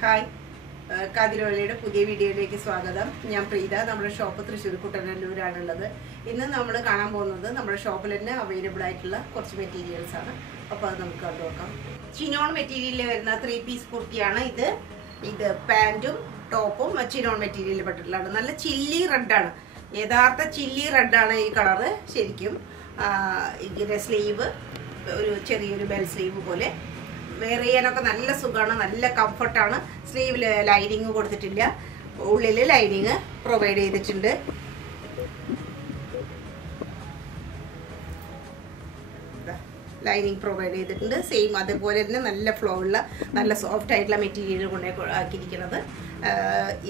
Hi കാതിരോലയുടെ പുതിയ വീഡിയോയിലേക്ക് സ്വാഗതം. ഞാൻ പ്രീത. നമ്മുടെ ഷോപ്പ് തൃശ്ശൂർ കുട്ടനല്ലൂരാണുള്ളത്. ഇന്ന് നമ്മൾ കാണാൻ പോകുന്നത് നമ്മുടെ ഷോപ്പിൽ തന്നെ അവൈലബിൾ ആയിട്ടുള്ള കുറച്ച് മെറ്റീരിയൽസ് ആണ്. അപ്പോൾ അത് നമുക്ക് കണ്ടു നോക്കാം. ചിനോൺ മെറ്റീരിയലിൽ വരുന്ന 3 പീസ് കുർത്തിയാണ് ഇത് പാൻറ്റും ടോപ്പും ചിനോൺ മെറ്റീരിയലിൽ പെട്ടിട്ടുള്ളതാണ്. നല്ല ചില്ലി റെഡാണ്, യഥാർത്ഥ ചില്ലി റെഡാണ് ഈ കളറ്. ശരിക്കും ഇതിൻ്റെ സ്ലീവ് ഒരു ചെറിയൊരു ബെൽ സ്ലീവ് പോലെ വെയർ ചെയ്യാനൊക്കെ നല്ല സുഖമാണ്, നല്ല കംഫർട്ടാണ്. സ്ലീവിൽ ലൈനിങ് കൊടുത്തിട്ടില്ല, ഉള്ളിൽ ലൈനിങ് പ്രൊവൈഡ് ചെയ്തിട്ടുണ്ട്. ലൈനിങ് പ്രൊവൈഡ് ചെയ്തിട്ടുണ്ട്. സെയിം അതുപോലെ തന്നെ നല്ല ഫ്ലോ ഉള്ള നല്ല സോഫ്റ്റ് ആയിട്ടുള്ള മെറ്റീരിയൽ കൊണ്ടേ ആക്കിയിരിക്കുന്നത്.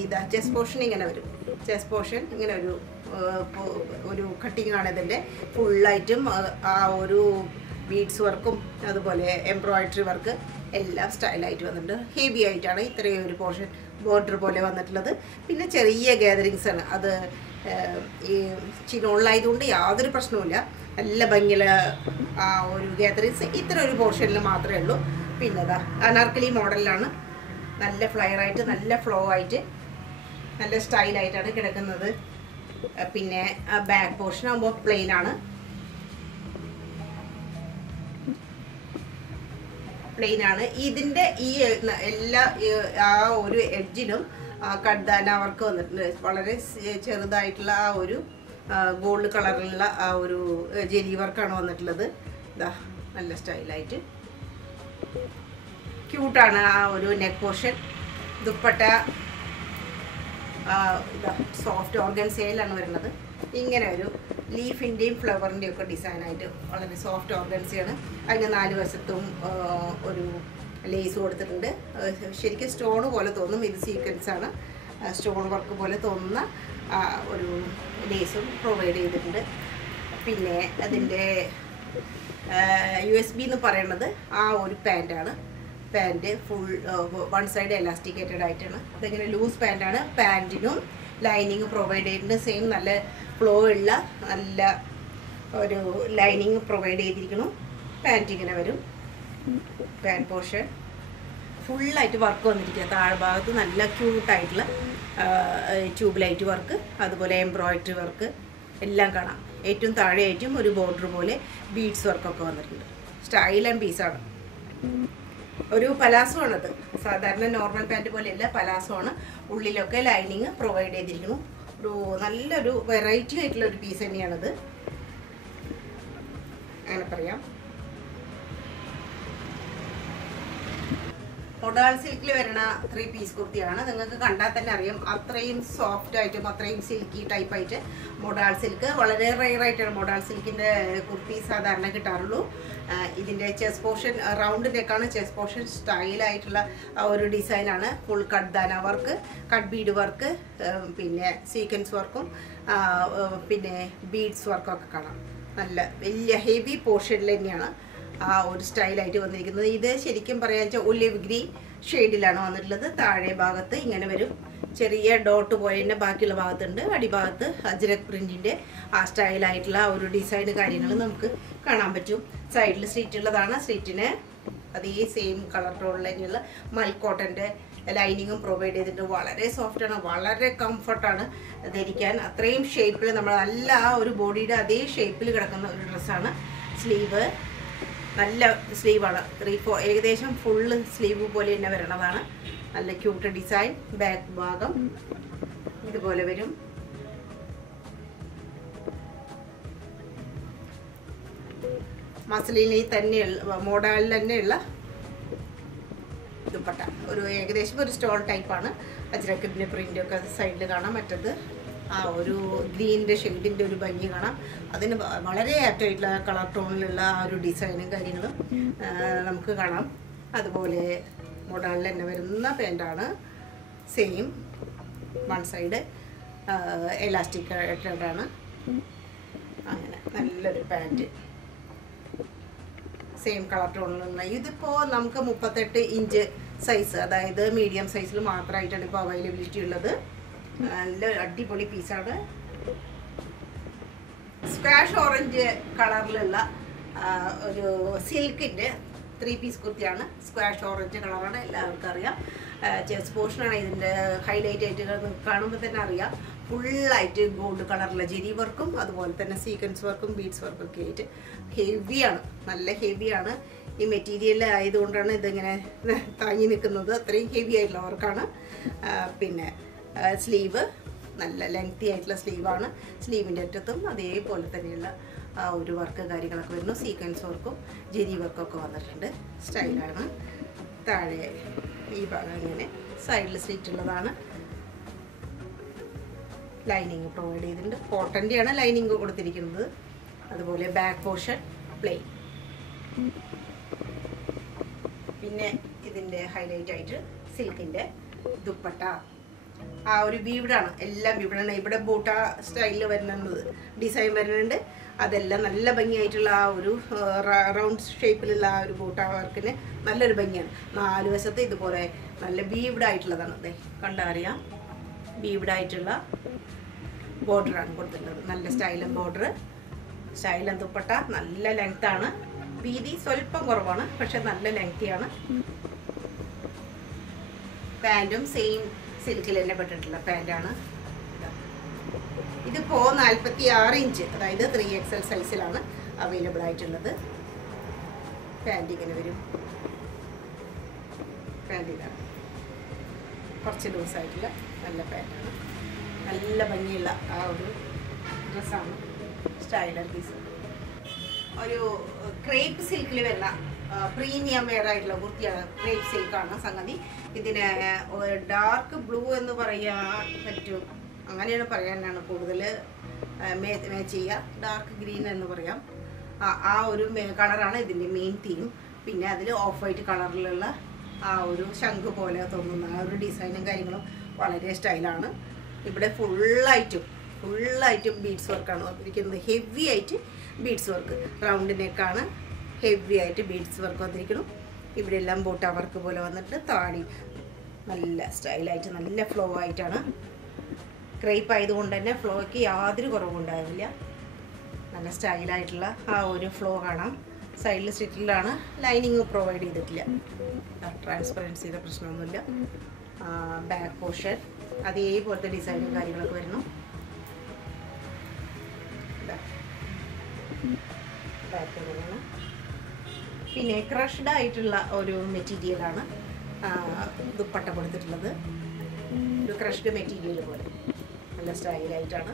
ഇതാ ചെസ്റ്റ് പോർഷൻ ഇങ്ങനെ വരും. ചെസ്റ്റ് പോർഷൻ ഇങ്ങനെ ഒരു കട്ടിങ് ആണ് ഇതിൻ്റെ. ഫുള്ളായിട്ടും ആ ഒരു ബീഡ്സ് വർക്കും അതുപോലെ എംബ്രോയിഡറി വർക്ക് എല്ലാം സ്റ്റൈലായിട്ട് വന്നിട്ടുണ്ട്. ഹെവി ആയിട്ടാണ് ഇത്രയും ഒരു പോർഷൻ ബോർഡർ പോലെ വന്നിട്ടുള്ളത്. പിന്നെ ചെറിയ ഗാദറിങ്സ് ആണ്. അത് ഈ ചിനോണിലായതുകൊണ്ട് യാതൊരു പ്രശ്നവുമില്ല. നല്ല ഭംഗിയുള്ള ആ ഒരു ഗാദറിങ്സ് ഇത്ര ഒരു പോർഷനിൽ മാത്രമേ ഉള്ളൂ. പിന്നെ അതാ അനാർക്കലി മോഡലിലാണ്. നല്ല ഫ്ലയർ ആയിട്ട് നല്ല ഫ്ലോ ആയിട്ട് നല്ല സ്റ്റൈലായിട്ടാണ് കിടക്കുന്നത്. പിന്നെ ബാക്ക് പോർഷൻ ആകുമ്പോൾ പ്ലെയിൻ ആണ്. ഇതിൻ്റെ ഈ എല്ലാ ആ ഒരു എഡ്ജിലും കഡ്ദാന വർക്ക് വന്നിട്ടുണ്ട്. വളരെ ചെറുതായിട്ടുള്ള ആ ഒരു ഗോൾഡ് കളറിലുള്ള ആ ഒരു ജെലി വർക്കാണ് വന്നിട്ടുള്ളത്. ഇതാ നല്ല സ്റ്റൈലായിട്ട് ക്യൂട്ടാണ് ആ ഒരു നെക്ക് പോർഷൻ. ദുപ്പട്ട ഇതാ സോഫ്റ്റ് ഓർഗൻസയിലാണ് വരുന്നത്. ഇങ്ങനെ ഒരു ലീഫിൻ്റെയും ഫ്ലവറിൻ്റെയും ഒക്കെ ഡിസൈനായിട്ട് വളരെ സോഫ്റ്റ് ഓർഗൻസയാണ്. അതിന് 4 വശത്തും ഒരു ലേസ് കൊടുത്തിട്ടുണ്ട്. ശരിക്കും സ്റ്റോൺ പോലെ തോന്നും, ഇത് സീക്വൻസ് ആണ്. സ്റ്റോൺ വർക്ക് പോലെ തോന്നുന്ന ഒരു ലേസും പ്രൊവൈഡ് ചെയ്തിട്ടുണ്ട്. പിന്നെ അതിൻ്റെ USB എന്ന് പറയുന്നത് ആ ഒരു പാൻറ്റാണ്. പാൻറ്റ് ഫുൾ വൺ സൈഡ് എലാസ്റ്റിക്കേറ്റഡ് ആയിട്ടാണ്. അതിങ്ങനെ ലൂസ് പാൻറ്റാണ്. പാൻറ്റിനും ലൈനിങ് പ്രൊവൈഡ് ചെയ്തിട്ടുണ്ട്. സെയിം നല്ല ഫ്ലോ ഉള്ള നല്ല ഒരു ലൈനിങ് പ്രൊവൈഡ് ചെയ്തിരിക്കുന്നു. പാൻറ്റ് ഇങ്ങനെ വരും. പാൻറ്റ് പോർഷൻ ഫുള്ളായിട്ട് വർക്ക് വന്നിരിക്കുക. താഴ്ഭാഗത്ത് നല്ല ക്യൂട്ടായിട്ടുള്ള ട്യൂബ് ലൈറ്റ് വർക്ക്, അതുപോലെ എംബ്രോയിഡറി വർക്ക് എല്ലാം കാണാം. ഏറ്റവും താഴെയായിട്ടും ഒരു ബോർഡർ പോലെ ബീഡ്സ് വർക്കൊക്കെ വന്നിട്ടുണ്ട്. സ്റ്റൈൽ ആൻഡ് പീസാണ്. ഒരു പലാസോ ആണത്. സാധാരണ നോർമൽ പാൻറ്റ് പോലെയല്ല, പലാസോ ആണ്. ഉള്ളിലൊക്കെ ലൈനിങ് പ്രൊവൈഡ് ചെയ്തിരിക്കുന്നു. ഒരു നല്ലൊരു വെറൈറ്റി ആയിട്ടുള്ള ഒരു പീസ് തന്നെയാണത്, അങ്ങനെ പറയാം. മൊഡാൾ സിൽക്കിൽ വരുന്ന 3 പീസ് കുർത്തിയാണ്. നിങ്ങൾക്ക് കണ്ടാൽ തന്നെ അറിയാം, അത്രയും സോഫ്റ്റ് ആയിട്ടും അത്രയും സിൽക്കി ടൈപ്പായിട്ട്. മൊഡാൾ സിൽക്ക് വളരെ റെയർ ആയിട്ടാണ് മൊഡാൾ സിൽക്കിൻ്റെ കുർത്തി സാധാരണ കിട്ടാറുള്ളൂ. ഇതിൻ്റെ ചെസ്റ്റ് പോർഷൻ റൗണ്ട് നെക്കാണ്. ചെസ്റ്റ് പോർഷൻ സ്റ്റൈലായിട്ടുള്ള ഒരു ഡിസൈനാണ്. ഫുൾ കഡ്ദാന വർക്ക്, കട്ട് ബീഡ് വർക്ക്, പിന്നെ സീക്വൻസ് വർക്കും പിന്നെ ബീഡ്സ് വർക്കൊക്കെ കാണാം. നല്ല വലിയ ഹെവി പോർഷനിൽ തന്നെയാണ് ആ ഒരു സ്റ്റൈലായിട്ട് വന്നിരിക്കുന്നത്. ഇത് ശരിക്കും പറയാൻ വെച്ചാൽ ഒലിവ് ഗ്രീൻ ഷെയ്ഡിലാണ് വന്നിട്ടുള്ളത്. താഴെ ഭാഗത്ത് ഇങ്ങനെ വരും, ചെറിയ ഡോട്ട് പോലെ തന്നെ ബാക്കിയുള്ള ഭാഗത്തുണ്ട്. അടിഭാഗത്ത് അജ്രക് പ്രിൻറ്റിൻ്റെ ആ സ്റ്റൈലായിട്ടുള്ള ഒരു ഡിസൈൻ കാര്യങ്ങൾ നമുക്ക് കാണാൻ പറ്റും. സൈഡിൽ സ്ലിറ്റ് ഉള്ളതാണ്. സ്ലിറ്റിന് അതേ സെയിം കളർ ടോണിൽ തന്നെയുള്ള മൽക്കോട്ടൻ്റെ ലൈനിങ്ങും പ്രൊവൈഡ് ചെയ്തിട്ടുണ്ട്. വളരെ സോഫ്റ്റാണ്, വളരെ കംഫർട്ടാണ് ധരിക്കാൻ. അത്രയും ഷേപ്പിൽ നമ്മൾ നല്ല ആ ഒരു ബോഡിയുടെ അതേ ഷേപ്പിൽ കിടക്കുന്ന ഒരു ഡ്രസ്സാണ്. സ്ലീവ് നല്ല സ്ലീവാണ്. 3/4 ഏകദേശം ഫുള്ള് സ്ലീവ് പോലെ തന്നെ വരണതാണ്. നല്ല ക്യൂട്ട് ഡിസൈൻ. ബാക്ക് ഭാഗം ഇതുപോലെ വരും. മസ്ലിനിൽ തന്നെയുള്ള മോഡലിൽ തന്നെയുള്ള ദുപ്പട്ട. ഒരു ഏകദേശം ഒരു സ്റ്റോൾ ടൈപ്പാണ്. അജ്രക്കിൻ്റെ പ്രിൻ്റൊക്കെ സൈഡിൽ കാണാം. മറ്റത് ആ ഒരു ഗ്രീനിൻ്റെ ഷെയ്ഡിൻ്റെ ഒരു ഭംഗി കാണാം. അതിന് വളരെ ആപ്റ്റായിട്ടുള്ള കളർ ടോണിലുള്ള ആ ഒരു ഡിസൈനും കാര്യങ്ങളും നമുക്ക് കാണാം. അതുപോലെ മോഡലിൽ തന്നെ വരുന്ന പാൻറ്റാണ്. സെയിം വൺ സൈഡ് എലാസ്റ്റിക് ആയിട്ടാണ്. അങ്ങനെ നല്ലൊരു പാൻറ്റ്, സെയിം കളർ ടോണിലുള്ള. ഇതിപ്പോൾ നമുക്ക് 38 ഇഞ്ച് സൈസ്, അതായത് മീഡിയം സൈസിൽ മാത്രമായിട്ടാണ് ഇപ്പോൾ അവൈലബിലിറ്റി ഉള്ളത്. നല്ല അടിപൊളി പീസാണ്. സ്ക്വാഷ് ഓറഞ്ച് കളറിലുള്ള ഒരു സിൽക്കിൻ്റെ 3 പീസ് കുർത്തിയാണ്. സ്ക്വാഷ് ഓറഞ്ച് കളറാണ്, എല്ലാവർക്കും അറിയാം. ചെസ്റ്റ് പോർഷനാണ് ഇതിൻ്റെ ഹൈലൈറ്റ് ആയിട്ട് കാണുമ്പോൾ തന്നെ അറിയാം. ഫുള്ളായിട്ട് ഗോൾഡ് കളറിലെ ജെരി വർക്കും അതുപോലെ തന്നെ സീക്വൻസ് വർക്കും ബീഡ്സ് വർക്കും ഒക്കെ ആയിട്ട് ഹെവിയാണ്, നല്ല ഹെവിയാണ്. ഈ മെറ്റീരിയൽ ആയതുകൊണ്ടാണ് ഇതിങ്ങനെ താങ്ങി നിൽക്കുന്നത്. അത്രയും ഹെവി ആയിട്ടുള്ള വർക്കാണ്. പിന്നെ സ്ലീവ് നല്ല ലെങ്തി ആയിട്ടുള്ള സ്ലീവാണ്. സ്ലീവിൻ്റെ അറ്റത്തും അതേപോലെ തന്നെയുള്ള ഒരു വർക്ക് കാര്യങ്ങളൊക്കെ വരുന്നു. സീക്വൻസ് വർക്കും ജെരി വർക്കും ഒക്കെ വന്നിട്ടുണ്ട്. സ്റ്റൈലാണ്. താഴെ ഈ ഭാഗം ഇങ്ങനെ സൈഡിൽ സ്ലിറ്റ് ഉള്ളതാണ്. ലൈനിങ് പ്രൊവൈഡ് ചെയ്തിട്ടുണ്ട്. കോട്ടൻ്റെയാണ് ലൈനിങ് കൊടുത്തിരിക്കുന്നത്. അതുപോലെ ബാക്ക് പോർഷൻ പ്ലെയിൻ. പിന്നെ ഇതിൻ്റെ ഹൈലൈറ്റ് ആയിട്ട് സിൽക്കിൻ്റെ ദുപ്പട്ട. ആ ഒരു വീവിടാണ്, എല്ലാം വീവിടാണ്. ഇവിടെ ബൂട്ട സ്റ്റൈലിൽ വരുന്നത് ഡിസൈൻ വരുന്നുണ്ട്. അതെല്ലാം നല്ല ഭംഗിയായിട്ടുള്ള ആ ഒരു റൗണ്ട് ഷേപ്പിലുള്ള ആ ഒരു ബൂട്ട വർക്കിന് നല്ലൊരു ഭംഗിയാണ്. 4 വശത്ത് ഇതുപോലെ നല്ല വീവിഡായിട്ടുള്ളതാണ്. അതെ, കണ്ടറിയാം. വീവിഡായിട്ടുള്ള ബോർഡറാണ് കൊടുത്തിട്ടുള്ളത്. നല്ല സ്റ്റൈലൻ ബോർഡർ, സ്റ്റൈലൻ ദുപ്പട്ട. നല്ല ലെങ്താണ്. വീതി സ്വല്പം കുറവാണ്, പക്ഷെ നല്ല ലെങ്തിയാണ്. പാൻറ്റും സെയിം സിൽക്കിൽ തന്നെ പെട്ടിട്ടുള്ള പാൻറ്റാണ്. ഇതിപ്പോൾ 46 ഇഞ്ച്, അതായത് 3XL സൈസിലാണ് അവൈലബിൾ ആയിട്ടുള്ളത്. പാൻറ്റ് ഇങ്ങനെ വരും. പാൻറ്റ് ഇതാണ്, കുറച്ച് ലൂസായിട്ടുള്ള നല്ല പാൻറ്റാണ്. നല്ല ഭംഗിയുള്ള ആ ഒരു ഡ്രസ്സാണ്. Styler piece. ഒരു ക്രേപ്പ് സിൽക്കിൽ വരുന്ന പ്രീമിയം വെയർ ആയിട്ടുള്ള കുർത്തിയാണ്. ക്രേപ്പ് സിൽക്കാണ് സംഗതി. ഇതിന് ഡാർക്ക് ബ്ലൂ എന്ന് പറയാൻ പറ്റും, അങ്ങനെയാണ് പറയാനാണ് കൂടുതൽ മാച്ച് ചെയ്യുക. ഡാർക്ക് ഗ്രീൻ എന്ന് പറയാം. ആ ഒരു കളറാണ് ഇതിൻ്റെ മെയിൻ തീം. പിന്നെ അതിൽ ഓഫ് വൈറ്റ് കളറിലുള്ള ആ ഒരു ശംഖ് പോലെ തോന്നുന്ന ആ ഒരു ഡിസൈനും കാര്യങ്ങളും വളരെ സ്റ്റൈലാണ്. ഇവിടെ ഫുള്ളായിട്ടും ബീഡ്സ് വർക്കാണ് വന്നിരിക്കുന്നത്. ഹെവി ആയിട്ട് ബീഡ്സ് വർക്ക്. റൗണ്ട് നെക്കാണ്, ഹെവി ആയിട്ട് ബീഡ്സ് വർക്ക് വന്നിരിക്കണം. ഇവിടെ എല്ലാം ബോട്ട വർക്ക് പോലെ വന്നിട്ട് താടി നല്ല സ്റ്റൈലായിട്ട് നല്ല ഫ്ലോ ആയിട്ടാണ്. ക്രേപ്പ് ആയതുകൊണ്ട് തന്നെ ഫ്ലോയ്ക്ക് യാതൊരു കുറവുണ്ടാവില്ല. നല്ല സ്റ്റൈലായിട്ടുള്ള ആ ഒരു ഫ്ലോ കാണാം. സൈഡിൽ സ്റ്റിറ്റിലാണ്. ലൈനിങ് പ്രൊവൈഡ് ചെയ്തിട്ടില്ല. ട്രാൻസ്പെറൻസിയുടെ പ്രശ്നമൊന്നുമില്ല. ബാക്ക് പോർഷൻ അതേപോലത്തെ ഡിസൈനും കാര്യങ്ങളൊക്കെ വരുന്നു. ബാക്ക് തന്നെയാണ്. പിന്നെ ക്രഷ്ഡ് ആയിട്ടുള്ള ഒരു മെറ്റീരിയലാണ് ദുപ്പട്ട കൊടുത്തിട്ടുള്ളത്. ഒരു ക്രഷ്ഡ് മെറ്റീരിയൽ പോലെ നല്ല സ്റ്റൈലായിട്ടാണ്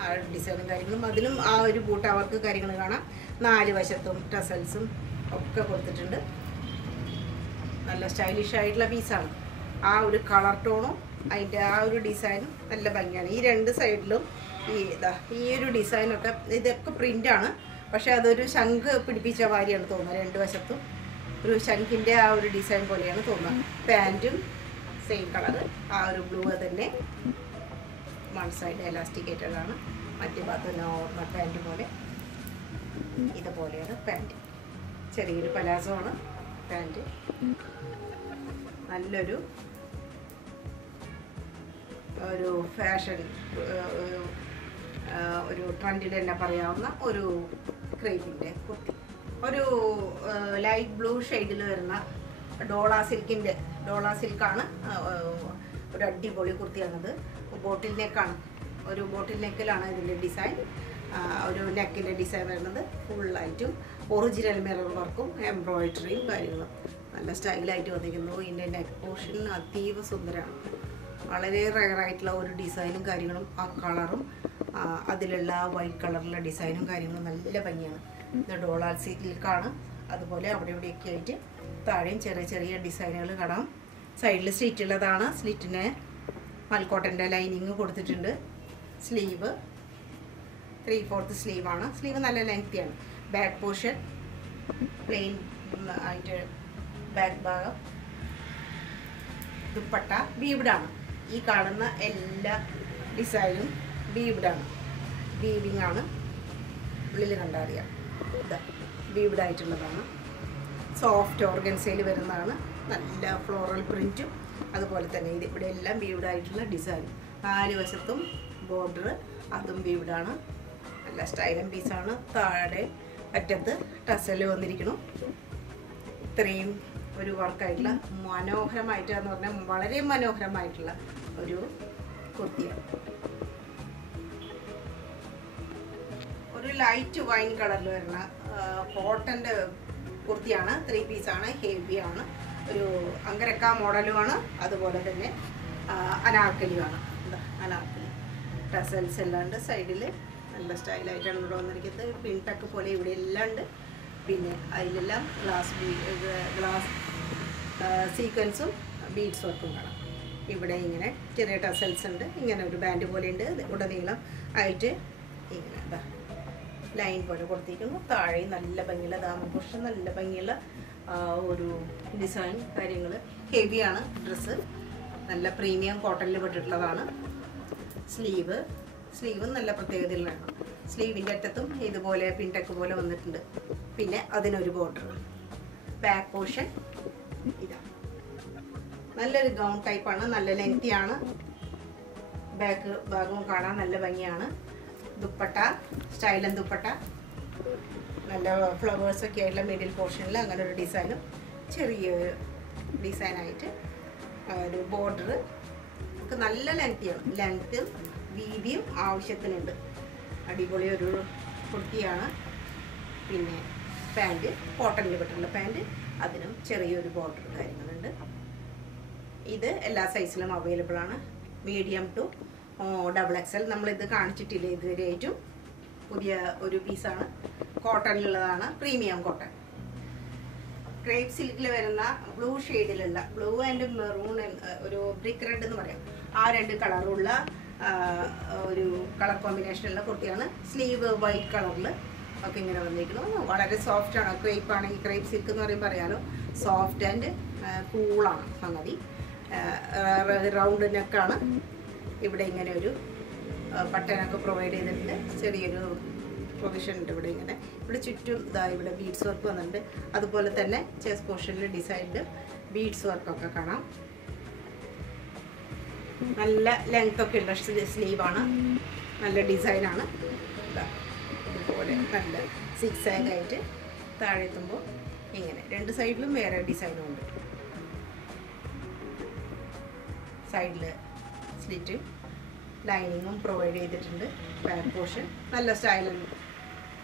ആ ഡിസൈനും കാര്യങ്ങളും. അതിലും ആ ഒരു ബൂട്ട വർക്ക് കാര്യങ്ങൾ കാണാം. 4 വശത്തും ടസൽസും ഒക്കെ കൊടുത്തിട്ടുണ്ട്. നല്ല സ്റ്റൈലിഷ് ആയിട്ടുള്ള പീസാണ്. ആ ഒരു കളർ ടോണും അതിൻ്റെ ആ ഒരു ഡിസൈനും നല്ല ഭംഗിയാണ്. ഈ 2 സൈഡിലും ഈ ഒരു ഡിസൈനൊക്കെ ഇതൊക്കെ പ്രിൻ്റാണ്. പക്ഷേ അതൊരു ശംഖ് പിടിപ്പിച്ച മാതിരിയാണ് തോന്നുന്നത്. 2 വശത്തും ഒരു ശംഖിൻ്റെ ആ ഒരു ഡിസൈൻ പോലെയാണ് തോന്നുന്നത്. പാൻറ്റും സെയിം കളറ്, ആ ഒരു ബ്ലൂ തന്നെ. 1 സൈഡ് എലാസ്റ്റിക്കേറ്റഡ് ആണ്. മറ്റേ ഭാഗത്ത് നോർമൽ പാൻറ്റ് പോലെ ഇതുപോലെയാണ് പാൻറ്റ്. ചെറിയൊരു പലാസോ ആണ് പാൻറ്റ്. നല്ലൊരു ഫാഷൻ ഒരു ട്രെൻഡിൽ തന്നെ പറയാവുന്ന ഒരു ക്രേപ്പിൻ്റെ കുർത്തി. ഒരു ലൈറ്റ് ബ്ലൂ ഷെയ്ഡിൽ വരുന്ന ഡോള സിൽക്കാണ്. ഒരു അടിപൊളി കുർത്തിയാണത്. ബോട്ടിൽ നെക്കാണ്. ഒരു ബോട്ടിൽ നെക്കിലാണ് ഇതിൻ്റെ ഡിസൈൻ. ഒരു നെക്കിൻ്റെ ഡിസൈൻ വരുന്നത് ഫുള്ളായിട്ടും ഒറിജിനൽ മിറർ വർക്കും എംബ്രോയിഡറിയും കാര്യങ്ങളും നല്ല സ്റ്റൈലായിട്ട് വന്നിരിക്കുന്നു. ഇതിൻ്റെ നെക്ക് പോർഷൻ അതീവ സുന്ദരമാണ്. വളരെ റയറായിട്ടുള്ള ഒരു ഡിസൈനും കാര്യങ്ങളും ആ കളറും അതിലുള്ള വൈറ്റ് കളറിലുള്ള ഡിസൈനും കാര്യങ്ങളും നല്ല ഭംഗിയാണ്. ഇത് ഡോള സിൽക്കാണ്. അതുപോലെ അവിടെ ഇവിടെയൊക്കെ ആയിട്ട് താഴെയും ചെറിയ ചെറിയ ഡിസൈനുകൾ കാണാം. സൈഡിൽ സ്ലിറ്റ് ഉള്ളതാണ്. സ്ലിറ്റിന് മൽക്കോട്ടൻ്റെ ലൈനിങ് കൊടുത്തിട്ടുണ്ട്. സ്ലീവ് 3/4 സ്ലീവാണ്. സ്ലീവ് നല്ല ലെങ്തിയാണ്. ബാക്ക് പോർഷൻ പ്ലെയിൻ ആയിട്ട് ബാക്ക് ഭാഗം. ദുപ്പട്ട വീവിഡാണ്. ഈ കാണുന്ന എല്ലാ ഡിസൈനും വീവിഡാണ്. വീവിങ് ആണ്. ഉള്ളിൽ കണ്ടറിയാം. ഇതാ വീവിഡായിട്ടുള്ളതാണ്. സോഫ്റ്റ് ഓർഗൻസയിൽ വരുന്നതാണ്. നല്ല ഫ്ലോറൽ പ്രിൻറ്റും അതുപോലെ തന്നെ ഇത് ഇവിടെ എല്ലാം വീവിഡായിട്ടുള്ള ഡിസൈൻ. 4 വശത്തും ബോർഡർ അതും വീവിഡാണ്. നല്ല സ്റ്റൈലൻ പീസാണ്. താഴെ അറ്റത്ത് ടസൽ വന്നിരിക്കണം. ഇത്രയും ഒരു വർക്കായിട്ടുള്ള മനോഹരമായിട്ട് എന്ന് പറഞ്ഞാൽ വളരെ മനോഹരമായിട്ടുള്ള ഒരു കുർത്തിയാണ്. ഒരു ലൈറ്റ് വൈൻ കളറിൽ വരുന്ന കോട്ടൻ്റെ കുർത്തിയാണ്. 3 പീസാണ്, ഹെവിയാണ്, ഒരു അങ്കരക്ക മോഡലുമാണ്, അതുപോലെ തന്നെ അനാർക്കലിയുമാണ്. അനാർക്കലി ടസൽസ് എല്ലാം ഉണ്ട്. സൈഡിൽ നല്ല സ്റ്റൈലായിട്ടാണ് ഇവിടെ വന്നിരിക്കുന്നത്. പിൻടക്ക് പോലെ ഇവിടെ എല്ലാം ഉണ്ട്. പിന്നെ അതിലെല്ലാം ഗ്ലാസ് സീക്വൻസും ബീഡ്സ് വർക്കും കാണാം. ഇവിടെ ഇങ്ങനെ ചെറിയ ടസൽസ് ഉണ്ട്. ഇങ്ങനെ ഒരു ബാൻഡ് പോലെ ഉണ്ട്. ഉടനീളം ആയിട്ട് ഇങ്ങനെ ലൈൻ പോലെ കൊടുത്തിരിക്കുന്നു. താഴെ നല്ല ഭംഗിയുള്ള ദാമപുഷം, നല്ല ഭംഗിയുള്ള ഒരു ഡിസൈൻ കാര്യങ്ങൾ. ഹെവിയാണ് ഡ്രസ്സ്, നല്ല പ്രീമിയം കോട്ടണിൽ പെട്ടിട്ടുള്ളതാണ്. സ്ലീവ് നല്ല പ്രത്യേകതയിലാണ്. സ്ലീവിൻ്റെ അറ്റത്തും ഇതുപോലെ പിൻടക്ക് പോലെ വന്നിട്ടുണ്ട്. പിന്നെ അതിനൊരു ബോർഡർ. ബാക്ക് പോർഷൻ ഇതാണ്. നല്ലൊരു ഗൗൺ ടൈപ്പാണ്, നല്ല ലെങ്തിയാണ്. ബാക്ക് ഭാഗവും കാണാൻ നല്ല ഭംഗിയാണ്. ദുപ്പട്ട സ്റ്റൈലൻ ദുപ്പട്ട, നല്ല ഫ്ലവേഴ്സൊക്കെ ആയിട്ടുള്ള മിഡിൽ പോർഷനിൽ അങ്ങനെ ഒരു ഡിസൈനും ചെറിയൊരു ഡിസൈനായിട്ട് ഒരു ബോർഡർ ഒക്കെ നല്ല ലെങ്തിയാണ്. ലെങ്ത്തും വീതിയും ആവശ്യത്തിനുണ്ട്. അടിപൊളി ഒരു കുർത്തിയാണ്. പിന്നെ പാൻറ്റ് കോട്ടണിൽ പെട്ടുള്ള പാൻറ്റ്, അതിനും ചെറിയൊരു ബോർഡർ കാര്യങ്ങളുണ്ട്. ഇത് എല്ലാ സൈസിലും അവൈലബിൾ ആണ്. Medium to XXL. നമ്മളിത് കാണിച്ചിട്ടില്ല ഇതുവരെയായിട്ടും. പുതിയ ഒരു പീസാണ്, കോട്ടണിലുള്ളതാണ്, പ്രീമിയം കോട്ടൺ. ക്രേപ്പ് സിൽക്കിൽ വരുന്ന ബ്ലൂ ഷെയ്ഡിലുള്ള, ബ്ലൂ ആൻഡ് മെറൂൺ, ഒരു ബ്രിക്ക് റെഡ് എന്ന് പറയാം, ആ 2 കളറുള്ള ഒരു കളർ കോമ്പിനേഷനുള്ള കുർത്തിയാണ്. സ്ലീവ് വൈറ്റ് കളറിൽ ഒക്കെ ഇങ്ങനെ വന്നിരിക്കുന്നു. വളരെ സോഫ്റ്റാണ്. ക്രേപ്പാണ്. ഈ ക്രേപ്പ് സിൽക്ക് എന്ന് പറയുമ്പോൾ അറിയാലോ, സോഫ്റ്റ് ആൻഡ് കൂളാണ് സംഗതി. റൗണ്ട് നെക്കാണ്. ഇവിടെ ഇങ്ങനെ ഒരു ബട്ടനൊക്കെ പ്രൊവൈഡ് ചെയ്തിട്ടുണ്ട്. ചെറിയൊരു പ്രൊവിഷൻ ഉണ്ട് ഇവിടെ. ഇങ്ങനെ ഇവിടെ ചുറ്റും ഇവിടെ ബീഡ്സ് വർക്ക് വന്നിട്ടുണ്ട്. അതുപോലെ തന്നെ ചെസ്റ്റ് പോർഷനിൽ ഡിസൈൻഡ് ബീഡ്സ് വർക്കൊക്കെ കാണാം. നല്ല ലെങ്ത് ഒക്കെ ഉള്ള സ്ലീവാണ്, നല്ല ഡിസൈനാണ്. ഇതുപോലെ നല്ല സിക്സ് ആയിട്ട് താഴെ എത്തുമ്പോൾ ഇങ്ങനെ 2 സൈഡിലും വേറെ ഡിസൈനും ഉണ്ട്. സൈഡിൽ സ്ലിറ്റും ലൈനിങ്ങും പ്രൊവൈഡ് ചെയ്തിട്ടുണ്ട്. ബാക്ക് പോർഷൻ നല്ല സ്റ്റൈലും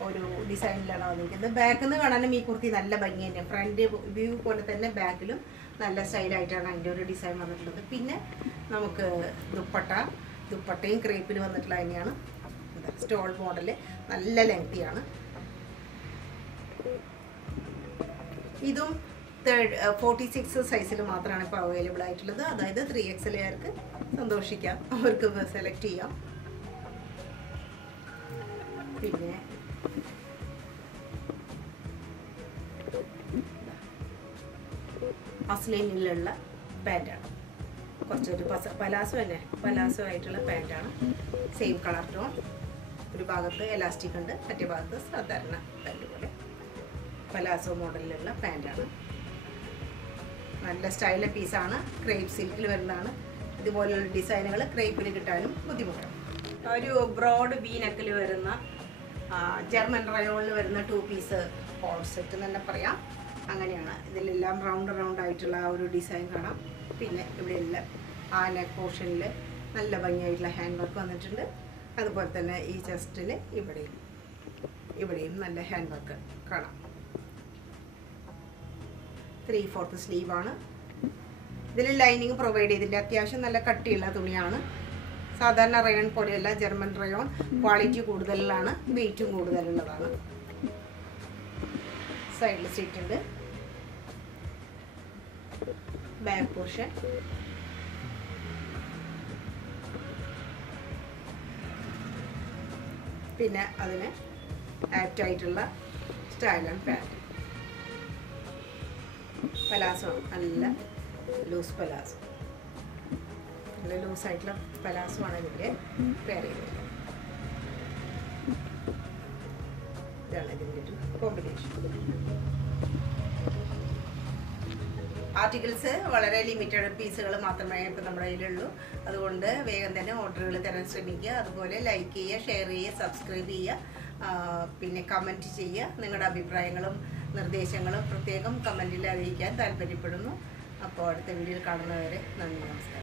ഒരു ഡിസൈനിലാണ് വന്നിരിക്കുന്നത്. ബാക്കിൽ നിന്ന് കാണാനും ഈ കുർത്തി നല്ല ഭംഗി തന്നെ. ഫ്രണ്ട് വ്യൂ പോലെ തന്നെ ബാക്കിലും നല്ല സ്റ്റൈലായിട്ടാണ് അതിൻ്റെ ഒരു ഡിസൈൻ വന്നിട്ടുള്ളത്. പിന്നെ നമുക്ക് ദുപ്പട്ടയും ക്രേപ്പിൽ വന്നിട്ടുള്ള തന്നെയാണ്. സ്റ്റോൾ മോഡൽ, നല്ല ലെങ്തിയാണ്. ഇതും 46 സൈസിൽ മാത്രമാണ് ഇപ്പോൾ അവൈലബിൾ ആയിട്ടുള്ളത്. അതായത് 3XLകാർക്ക് സന്തോഷിക്കാം, അവർക്ക് സെലക്ട് ചെയ്യാം. പിന്നെ മസ്ലിനിലുള്ള പാൻറ്റാണ്. കുറച്ചൊരു പലാസോ തന്നെ, പലാസോ ആയിട്ടുള്ള പാൻറ്റാണ്. Same colour tone. ഒരു ഭാഗത്ത് എലാസ്റ്റിക് ഉണ്ട്, മറ്റേ ഭാഗത്ത് സാധാരണ പാൻറ്റ് പോലെ പലാസോ മോഡലിലുള്ള പാൻറ്റാണ്. നല്ല സ്റ്റൈല പീസാണ്. ക്രേപ്പ് സിൽക്കിൽ വരുന്നതാണ്. ഇതുപോലുള്ള ഡിസൈനുകൾ ക്രേപ്പിൽ കിട്ടാനും ബുദ്ധിമുട്ടാണ്. ഒരു ബ്രോഡ് വീനക്കിൽ വരുന്ന ജർമ്മൻ റയോണിൽ വരുന്ന 2 പീസ് കോൾ സെറ്റ് എന്ന് തന്നെ പറയാം. അങ്ങനെയാണ്. ഇതിലെല്ലാം റൗണ്ട് ആയിട്ടുള്ള ആ ഒരു ഡിസൈൻ കാണാം. പിന്നെ ഇവിടെ എല്ലാം ആ നെക്ക് പോർഷനിൽ നല്ല ഭംഗിയായിട്ടുള്ള ഹാൻഡ് വർക്ക് വന്നിട്ടുണ്ട്. അതുപോലെ തന്നെ ഈ ചെസ്റ്റിൽ ഇവിടെയും നല്ല ഹാൻഡ് വർക്ക് കാണാം. 3/4 സ്ലീവാണ്. ഇതിൽ ലൈനിങ് പ്രൊവൈഡ് ചെയ്തില്ല. അത്യാവശ്യം നല്ല കട്ടിയുള്ള തുണിയാണ്. സാധാരണ റയോൺ പോലെയല്ല, ജർമ്മൻ റയോൺ. ക്വാളിറ്റി കൂടുതലാണ്, വെയിറ്റും കൂടുതലുള്ളതാണ്. സൈഡിൽ സീറ്റ് ഉണ്ട്. ബാക്ക് പോർഷൻ പിന്നെ അതിന് ആപ്റ്റായിട്ടുള്ള സ്റ്റൈലാണ് പാൻറ്റ്. പലാസോ നല്ല ലൂസ് പലാസോ, നല്ല ലൂസായിട്ടുള്ള പലാസോ ആണ് ഇതിൻ്റെ പെയർ ചെയ്തത്. ഇതാണ് ഇതിൻ്റെ ഒരു കോമ്പിനേഷൻ. ആർട്ടിക്കിൾസ് വളരെ ലിമിറ്റഡ് പീസുകൾ മാത്രമേ ഇപ്പോൾ നമ്മുടെ കയ്യിലുള്ളൂ. അതുകൊണ്ട് വേഗം തന്നെ ഓർഡറുകൾ തരാൻ ശ്രമിക്കുക. അതുപോലെ ലൈക്ക് ചെയ്യുക, ഷെയർ ചെയ്യുക, സബ്സ്ക്രൈബ് ചെയ്യുക, പിന്നെ കമൻറ്റ് ചെയ്യുക. നിങ്ങളുടെ അഭിപ്രായങ്ങളും നിർദ്ദേശങ്ങളും പ്രത്യേകം കമൻറ്റിൽ അറിയിക്കാൻ താല്പര്യപ്പെടുന്നു. അപ്പോൾ അടുത്ത വീഡിയോയിൽ കാണുന്നവരെ നന്ദി, നമസ്കാരം.